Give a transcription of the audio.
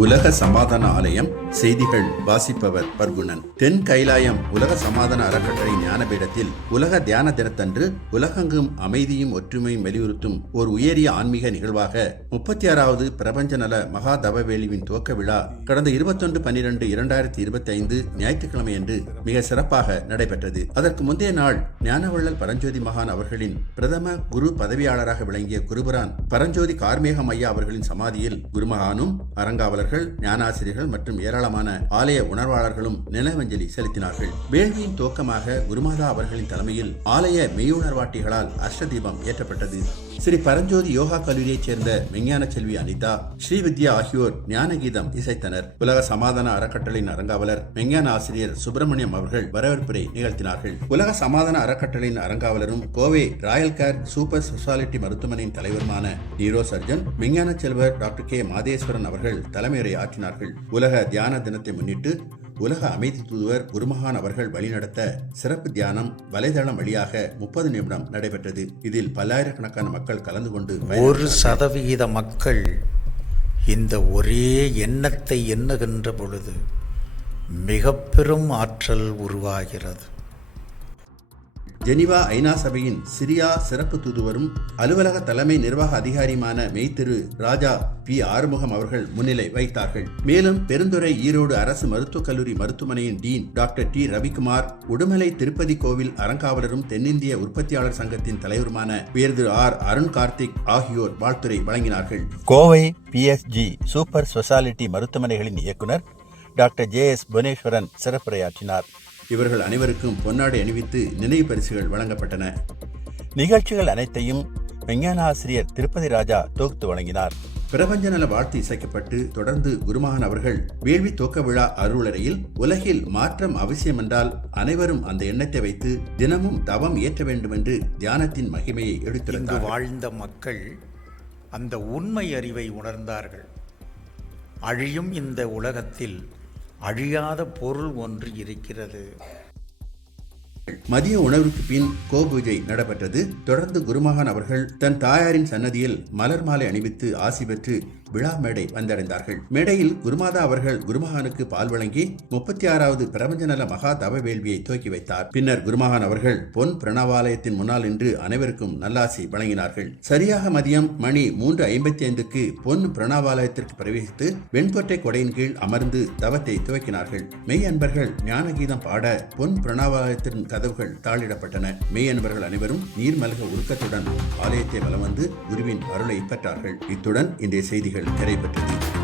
உலக சமாதான ஆலயம் செய்திகள் வாசிப்பவர் பர்குணன். தென் கைலாயம் உலக சமாதான அறக்கட்டளை ஞானபீடத்தில் உலக தியான தினத்தன்று உலகெங்கும் அமைதியும் ஒற்றுமையும் வலியுறுத்தும் ஒரு உயரிய ஆன்மீக நிகழ்வாக முப்பத்தி ஆறாவது பிரபஞ்ச நல மகா தபவேலிவின் துவக்க விழா கடந்த இருபத்தொன்று பன்னிரண்டு இரண்டாயிரத்தி இருபத்தி ஐந்து ஞாயிற்றுக்கிழமையன்று மிக சிறப்பாக நடைபெற்றது. அதற்கு முந்தைய நாள் ஞானவள்ளல் பரஞ்சோதி மகான் அவர்களின் பிரதம குரு பதவியாளராக விளங்கிய குருபுரான் பரஞ்சோதி கார்மேகம் ஐயா அவர்களின் சமாதியில் குருமகானும் அறங்காவலர்கள் ஞானாசிரியர்கள் மற்றும் ஏராளமான ஆலய உணர்வாளர்களும் நிலவஞ்சலி செலுத்தினார்கள். வேள்வியின் துவக்கமாக குருமாதா அவர்களின் தலைமையில் ஆலய மெய்யுணர்வாட்டிகளால் அஷ்டதீபம் ஏற்றப்பட்டது. ஸ்ரீ பரஞ்சோதி யோகா கல்லூரியைச் சேர்ந்த விஞ்ஞான செல்வி அனிதா ஸ்ரீவித்யா ஆகியோர் ஞான கீதம் இசைத்தனர். உலக சமாதான அறக்கட்டளையின் அரங்காவலர் விஞ்ஞான ஆசிரியர் சுப்பிரமணியம் அவர்கள் வரவேற்புரை நிகழ்த்தினார்கள். உலக சமாதான அறக்கட்டளையின் அரங்காவலரும் Kovai Royal Care super speciality மருத்துவமனையின் தலைவருமான நீரோ சர்ஜன் விஞ்ஞான செல்வர் டாக்டர் கே. மாதேஸ்வரன் அவர்கள் தலைமையுரை ஆற்றினார்கள். உலக தியான தினத்தை முன்னிட்டு உலக அமைதி தூதுவர் குருமகான் அவர்கள் வழிநடத்த சிறப்பு தியானம் வலைதளம் வழியாக முப்பது நிமிடம் நடைபெற்றது. இதில் பல்லாயிரக்கணக்கான மக்கள் கலந்து கொண்டு ஒரு சதவிகித மக்கள் இந்த ஒரே எண்ணத்தை எண்ணுகின்ற பொழுது மிக பெரும் ஆற்றல் உருவாகிறது. ஜெனிவா ஐநா சபையின் சிரியா சிறப்பு தூதுவரும் அலுவலக தலைமை நிர்வாக அதிகாரியுமான மெய்திரு ராஜா பி. ஆறுமுகம் அவர்கள் முன்னிலை வைத்தார்கள் மேலும் பெருந்துறை ஈரோடு அரசு மருத்துவக் கல்லூரி மருத்துவமனையின் dean doctor D. Ravikumar Udumalai Tirupati கோவில் அறங்காவலரும் தென்னிந்திய உற்பத்தியாளர் சங்கத்தின் தலைவருமான உயர்திரு ஆர். அருண் கார்த்திக் ஆகியோர் வாழ்த்துரை வழங்கினார்கள். கோவை பிஎஸ்ஜி சூப்பர் ஸ்பெஷாலிட்டி மருத்துவமனைகளின் இயக்குனர் டாக்டர் ஜே. எஸ். புவனேஸ்வரன் சிறப்புரையாற்றினார். இவர்கள் அனைவருக்கும் பொன்னாடை அணிவித்து நினைவு பரிசுகள் வழங்கப்பட்டன. நிகழ்ச்சிகள் அனைத்தையும் விஞ்ஞான ஆசிரியர் திருப்பதி ராஜா தொகுத்து வழங்கினார். பிரபஞ்ச நல வாழ்த்து இசைக்கப்பட்டு தொடர்ந்து குருமகன் அவர்கள் வேள்வி துவக்க விழா அருளறையில் உலகில் மாற்றம் அவசியம் என்றால் அனைவரும் அந்த எண்ணத்தை வைத்து தினமும் தவம் ஏற்ற வேண்டும் என்று தியானத்தின் மகிமையை எடுத்துரைத்தார் வாழ்ந்த மக்கள் அந்த உண்மை அறிவை உணர்ந்தார்கள். அழியும் இந்த உலகத்தில் அழியாத பொருள் ஒன்று இருக்கிறது. மதிய உணவுக்கு பின் கோபூஜை நடைபெற்றது. தொடர்ந்து குருமகான் அவர்கள் தன் தாயாரின் சன்னதியில் மலர் மாலை அணிவித்து ஆசி பெற்று விழா மேடை வந்தடைந்தார்கள். மேடையில் குருமாதா அவர்கள் குருமகானுக்கு பால் வழங்கி முப்பத்தி ஆறாவது பிரபஞ்ச நல மகா தவ வேள்வியை துவக்கி வைத்தார். பின்னர் குருமகான் அவர்கள் பொன் பிரணவாலயத்தின் முன்னால் நின்று அனைவருக்கும் நல்லாசி வழங்கினார்கள். சரியாக மதியம் மணி மூன்று ஐம்பத்தி ஐந்துக்கு பொன் பிரணவாலயத்திற்கு பிரவேசித்து வெண்கொட்டை கொடையின் கீழ் அமர்ந்து தவத்தை துவக்கினார்கள். மெய் அன்பர்கள் ஞானகீதம் பாட பொன் பிரணவாலயத்தின் கதவுகள் தாளிடப்பட்டன. மெய் அன்பர்கள் அனைவரும் நீர்மல்க உருக்கத்துடன் ஆலயத்தை வலம் வந்து குருவின் அருளை பெற்றார்கள். இத்துடன் இன்றைய செய்திகள் நிறைவேற்றது